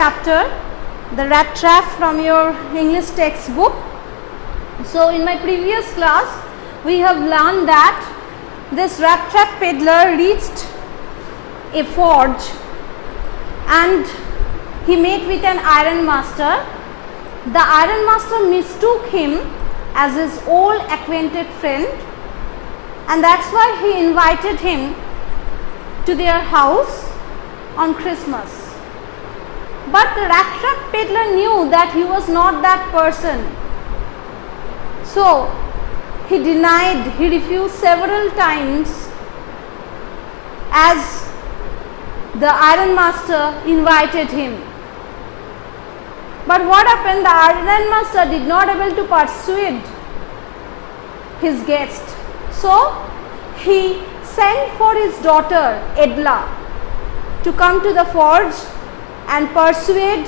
Chapter, the rat trap, from your English textbook. So in my previous class we have learned that this rat trap peddler reached a forge and he met with an iron master. The iron master mistook him as his old acquainted friend, and that's why he invited him to their house on Christmas. But the rat trap peddler knew that he was not that person. So he denied, he refused several times as the iron master invited him. But what happened? The iron master did not able to persuade his guest. So he sent for his daughter Edla to come to the forge and persuade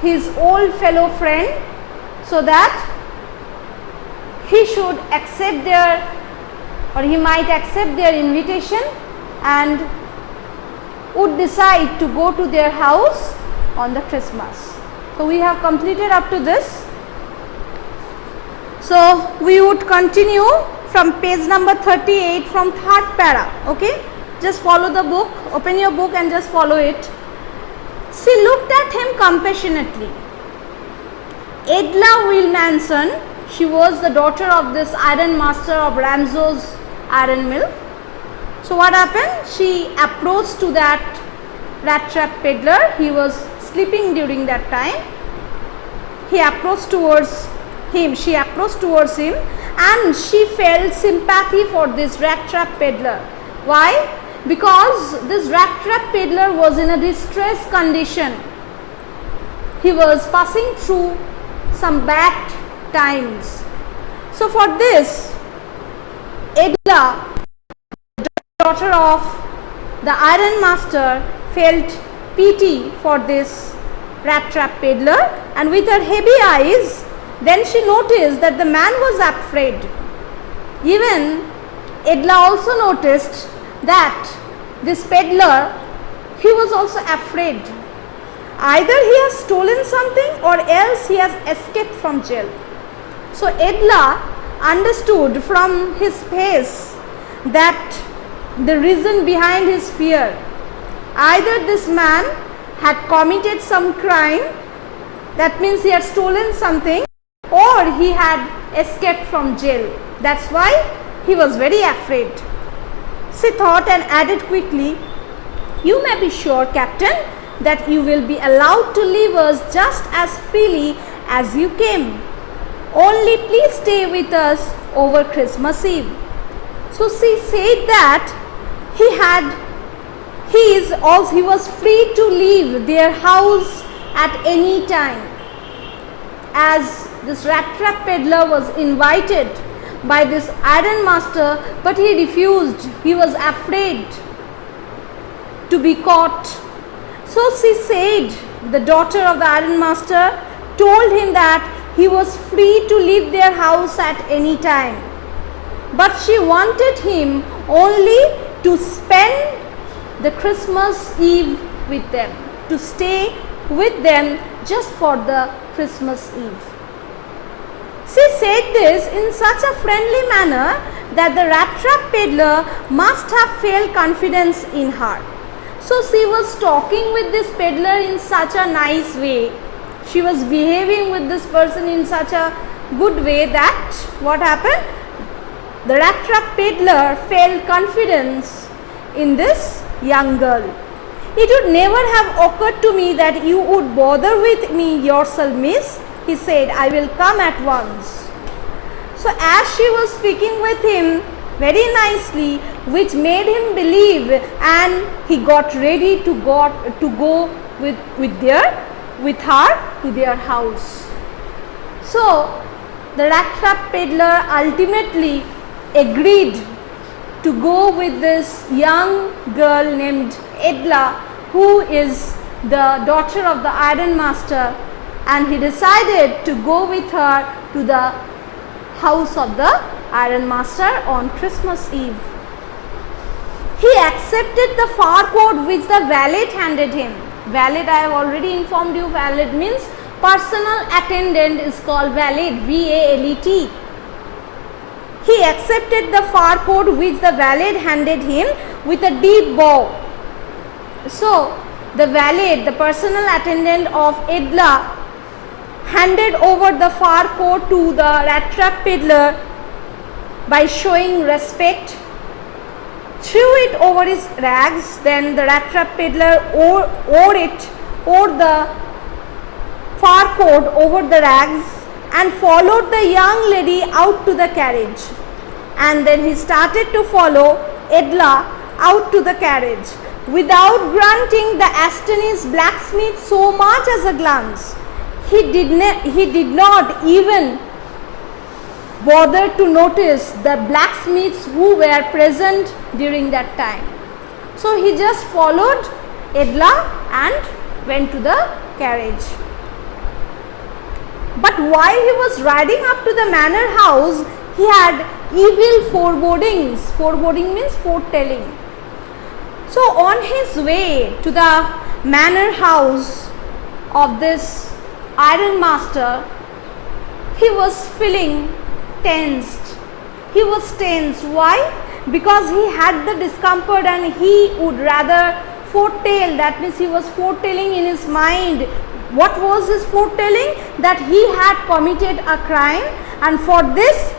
his old fellow friend so that he should accept their, or he might accept their invitation and would decide to go to their house on the Christmas. So we have completed up to this. So we would continue from page number 38 from third para. Okay, just follow the book, open your book and just follow it. She looked at him compassionately. Edla Wilmanson, she was the daughter of this iron master of Ramsow's iron mill. So what happened? She approached to that rat trap peddler. He was sleeping during that time. He approached towards him. She approached towards him and she felt sympathy for this rat trap peddler. Why? Because this rat trap peddler was in a distressed condition. He was passing through some bad times. So for this, Edla, daughter of the iron master, felt pity for this rat trap peddler, and with her heavy eyes, then she noticed that the man was afraid. Even Edla also noticed that this peddler, he was also afraid. Either he has stolen something or else he has escaped from jail. So Edla understood from his face that the reason behind his fear, either this man had committed some crime, that means he had stolen something, or he had escaped from jail. That's why he was very afraid. She thought and added quickly, "You may be sure, Captain, that you will be allowed to leave us just as freely as you came. Only please stay with us over Christmas Eve." So she said that he was free to leave their house at any time. As this rat trap peddler was invited by this iron master, but he refused. He was afraid to be caught. So she said, the daughter of the iron master told him that he was free to leave their house at any time, but she wanted him only to spend the Christmas Eve with them, to stay with them just for the Christmas Eve. She said this in such a friendly manner that the rat trap peddler must have felt confidence in her. So she was talking with this peddler in such a nice way. She was behaving with this person in such a good way that what happened? The rat trap peddler felt confidence in this young girl. "It would never have occurred to me that you would bother with me yourself, miss," he said. "I will come at once." So as she was speaking with him very nicely, which made him believe, and he got ready to go with her to their house. So the rat trap peddler ultimately agreed to go with this young girl named Edla, who is the daughter of the iron master, and he decided to go with her to the house of the iron master on Christmas Eve. He accepted the fur coat which the valet handed him. Valet, I have already informed you, valet means personal attendant is called valet, V-A-L-E-T. He accepted the fur coat which the valet handed him with a deep bow. So, the valet, the personal attendant of Edla, handed over the fur coat to the rat trap peddler by showing respect, threw it over his rags. Then the rat trap peddler wore the fur coat over the rags and followed the young lady out to the carriage. And then he started to follow Edla out to the carriage without granting the astonished blacksmith so much as a glance. He did not even bother to notice the blacksmiths who were present during that time. So he just followed Edla and went to the carriage. But while he was riding up to the manor house, he had evil forebodings. Foreboding means foretelling. So on his way to the manor house of this iron master, he was feeling tensed. He was tense. Why? Because he had the discomfort and he would rather foretell. That means he was foretelling in his mind. What was his foretelling? That he had committed a crime and for this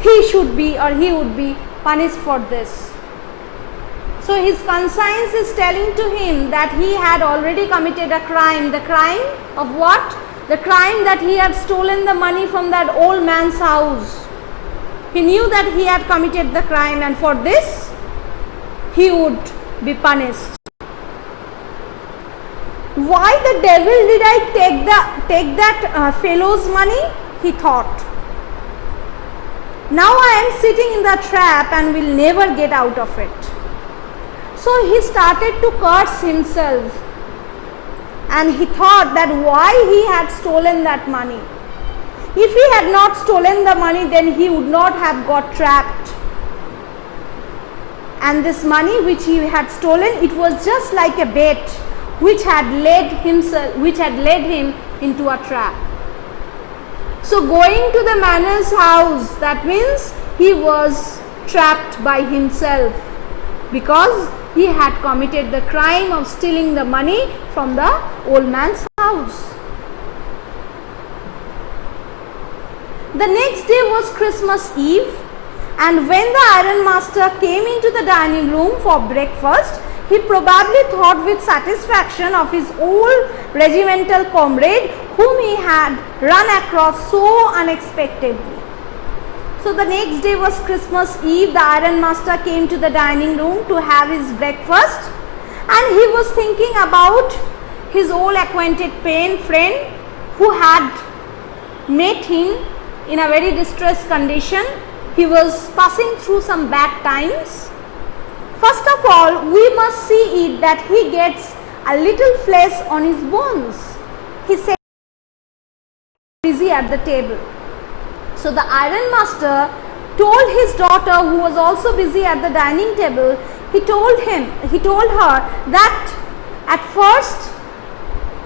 he should be or he would be punished for this. So his conscience is telling to him that he had already committed a crime. The crime of what? The crime that he had stolen the money from that old man's house. He knew that he had committed the crime and for this he would be punished. Why the devil did I take that fellow's money? He thought. Now I am sitting in the trap and will never get out of it. So he started to curse himself and he thought that why he had stolen that money. If he had not stolen the money, then he would not have got trapped. And this money which he had stolen, it was just like a bait which had led him into a trap. So going to the manor's house, that means he was trapped by himself because he had committed the crime of stealing the money from the old man's house. The next day was Christmas Eve, and when the iron master came into the dining room for breakfast, he probably thought with satisfaction of his old regimental comrade whom he had run across so unexpectedly. So the next day was Christmas Eve. The iron master came to the dining room to have his breakfast and he was thinking about his old acquainted friend who had met him in a very distressed condition. He was passing through some bad times. First of all, we must see it that he gets a little flesh on his bones. He said, busy at the table. So the iron master told his daughter, who was also busy at the dining table, he told her that at first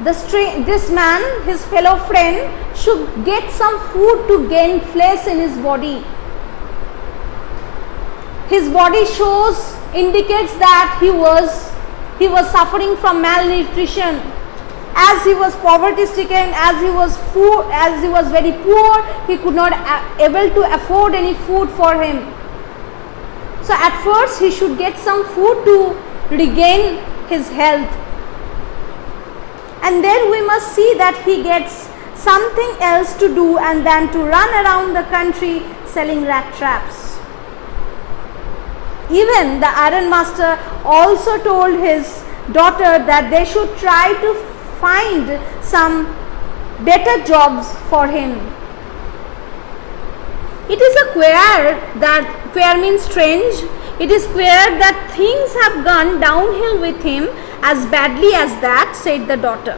this man, his fellow friend, should get some food to gain flesh in his body. His body indicates that he was suffering from malnutrition. As he was poverty stricken, as he was very poor, he could not able to afford any food for him. So at first he should get some food to regain his health. And then we must see that he gets something else to do and then to run around the country selling rat traps. Even the iron master also told his daughter that they should try to find some better jobs for him. It is queer means strange. It is queer that things have gone downhill with him as badly as that, said the daughter.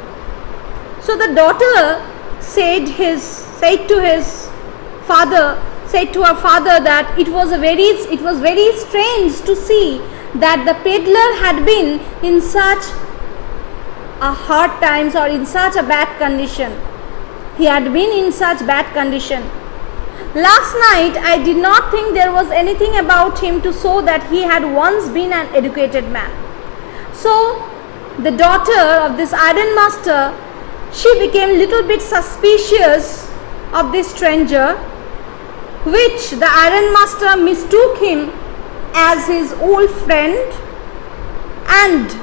So the daughter said to her father that it was very strange to see that the peddler had been in such a hard times or in such a bad condition. He had been in such bad condition. Last night I did not think there was anything about him to show that he had once been an educated man. So the daughter of this iron master, she became little bit suspicious of this stranger, which the iron master mistook him as his old friend, and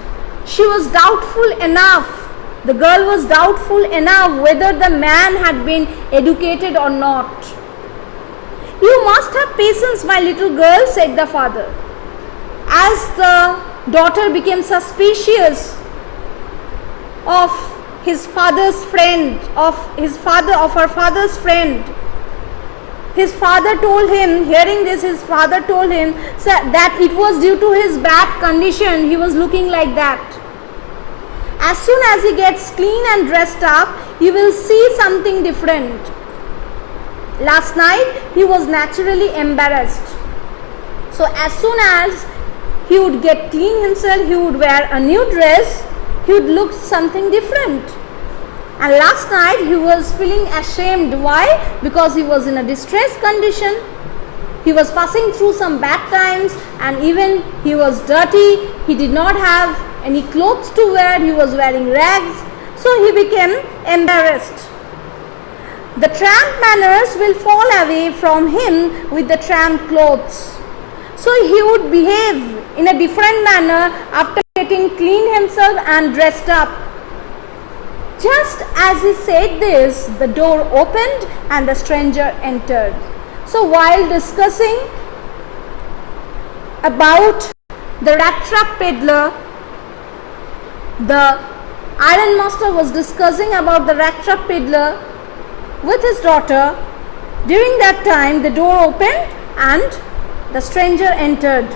she was doubtful enough, the girl was doubtful enough whether the man had been educated or not. "You must have patience, my little girl," said the father. As the daughter became suspicious of his father's friend, of her father's friend, his father told him, hearing this, his father told him that it was due to his bad condition, he was looking like that. As soon as he gets clean and dressed up, you will see something different. Last night he was naturally embarrassed. So as soon as he would get clean himself, he would wear a new dress, he would look something different. And last night he was feeling ashamed. Why? Because he was in a distressed condition. He was passing through some bad times, and even he was dirty. He did not have any clothes to wear. He was wearing rags. So he became embarrassed. The tramp manners will fall away from him with the tramp clothes. So he would behave in a different manner after getting clean himself and dressed up. Just as he said this, the door opened and the stranger entered. So while discussing about the rat trap peddler, the iron master was discussing about the rat trap peddler with his daughter. During that time, the door opened and the stranger entered.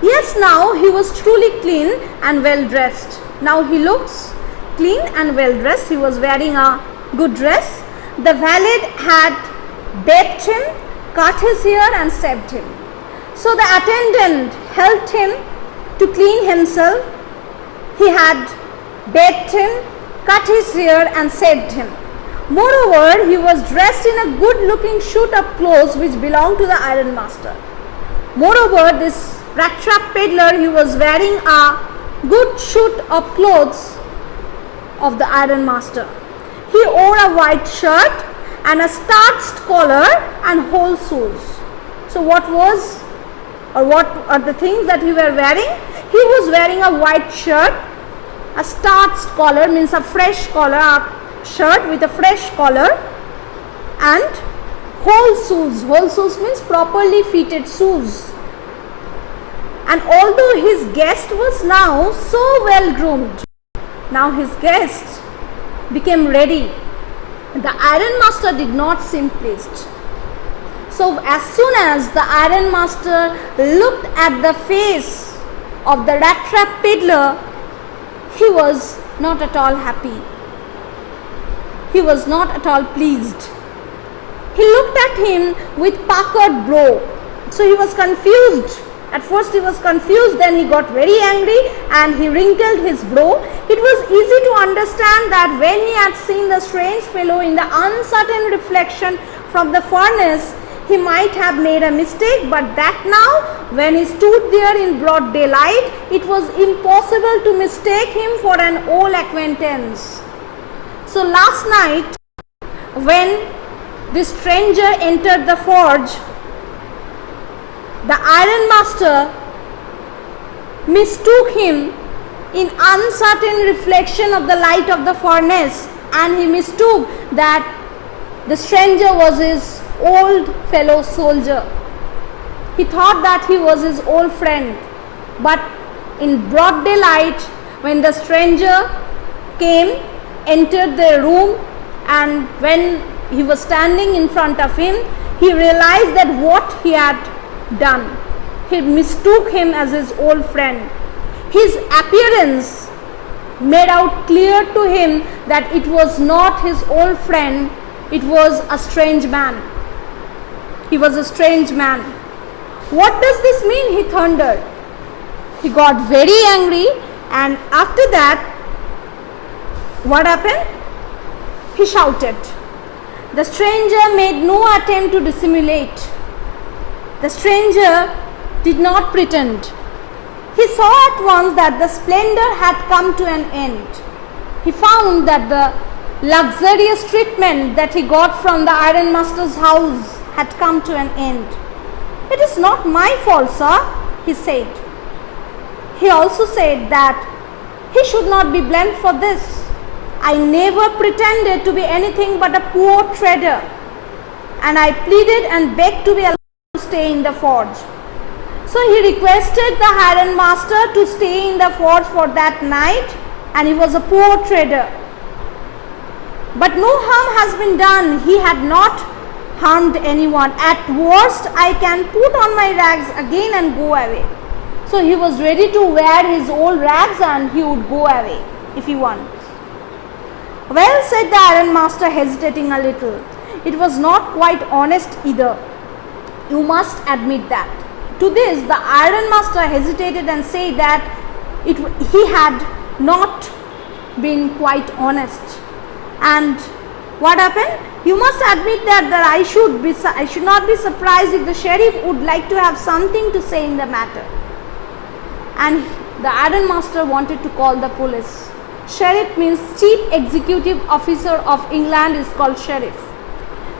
Yes, now he was truly clean and well dressed. Now he looks clean and well dressed. He was wearing a good dress. The valet had bathed him, cut his hair and shaved him. So the attendant helped him to clean himself. He had bathed him, cut his hair and shaved him. Moreover, he was dressed in a good looking suit of clothes which belonged to the iron master. Moreover, this rat trap peddler, he was wearing a good suit of clothes of the iron master. He wore a white shirt and a starched collar and whole shoes. So what are the things that he were wearing? He was wearing a white shirt, a starched collar means a fresh collar, a shirt with a fresh collar, and whole shoes. Whole shoes means properly fitted shoes. And although his guest was now so well groomed, now his guest became ready, the iron master did not seem pleased. So as soon as the iron master looked at the face of the rat trap peddler, he was not at all happy. He was not at all pleased. He looked at him with puckered brow. So he was confused. At first he was confused, then he got very angry and he wrinkled his brow. It was easy to understand that when he had seen the strange fellow in the uncertain reflection from the furnace, he might have made a mistake, but that now, when he stood there in broad daylight, it was impossible to mistake him for an old acquaintance. So last night, when this stranger entered the forge, the iron master mistook him in uncertain reflection of the light of the furnace, and he mistook that the stranger was his old fellow soldier. He thought that he was his old friend, but in broad daylight, when the stranger came, entered the room, and when he was standing in front of him, he realized that what he had done. He mistook him as his old friend. His appearance made out clear to him that it was not his old friend, it was a strange man. He was a strange man. What does this mean? He thundered. He got very angry, and after that what happened? He shouted. The stranger made no attempt to dissimulate. The stranger did not pretend. He saw at once that the splendor had come to an end. He found that the luxurious treatment that he got from the ironmaster's house had come to an end. It is not my fault, sir, he said. He also said that he should not be blamed for this. I never pretended to be anything but a poor trader, and I pleaded and begged to be allowed to stay in the forge. So he requested the ironmaster to stay in the forge for that night, and he was a poor trader. But no harm has been done. He had not harmed anyone. At worst, I can put on my rags again and go away. So he was ready to wear his old rags and he would go away if he wants. Well, said the ironmaster, hesitating a little. It was not quite honest either. You must admit that. To this, the ironmaster hesitated and said that he had not been quite honest. And what happened? You must admit that I should not be surprised if the sheriff would like to have something to say in the matter. And the ironmaster wanted to call the police. Sheriff means Chief Executive Officer of England is called sheriff.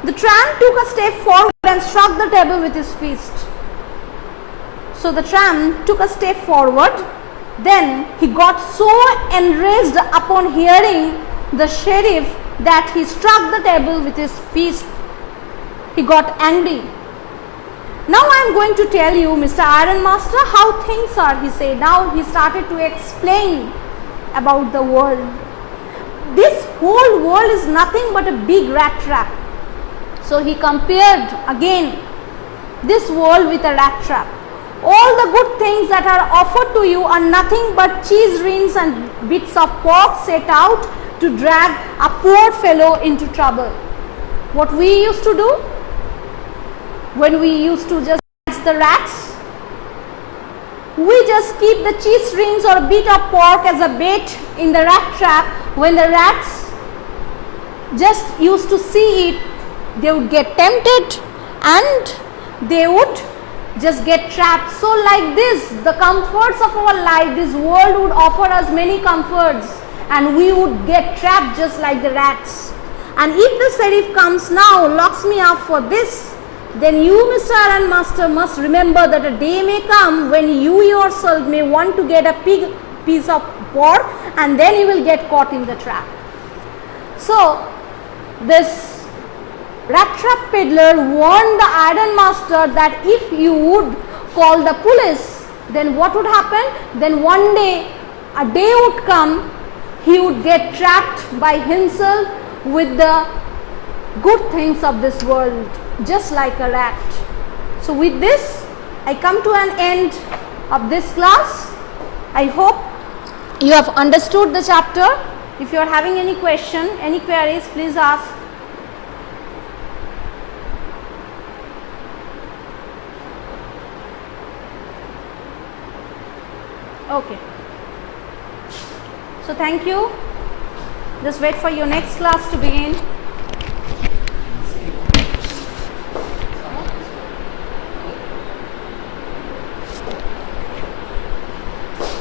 The tramp took a step forward and struck the table with his fist. So the tramp took a step forward. Then he got so enraged upon hearing the sheriff that he struck the table with his fist. He got angry. Now I am going to tell you, Mr. Ironmaster, how things are, he said. Now he started to explain about the world. This whole world is nothing but a big rat trap. So he compared again this world with a rat trap. All the good things that are offered to you are nothing but cheese rings and bits of pork set out to drag a poor fellow into trouble. What we used to do when we used to just catch the rats, we just keep the cheese rings or a bit of pork as a bait in the rat trap. When the rats just used to see it, they would get tempted and they would just get trapped. So like this, the comforts of our life, this world would offer us many comforts and we would get trapped just like the rats. And if the sheriff comes now, locks me up for this, then you, Mr. Ironmaster, must remember that a day may come when you yourself may want to get a big piece of pork and then you will get caught in the trap. So this rat trap peddler warned the ironmaster that if you would call the police, then what would happen? Then one day, a day would come, he would get trapped by himself with the good things of this world, just like a rat. So with this, I come to an end of this class. I hope you have understood the chapter. If you are having any question, any queries, please ask. Okay. So thank you. Just wait for your next class to begin.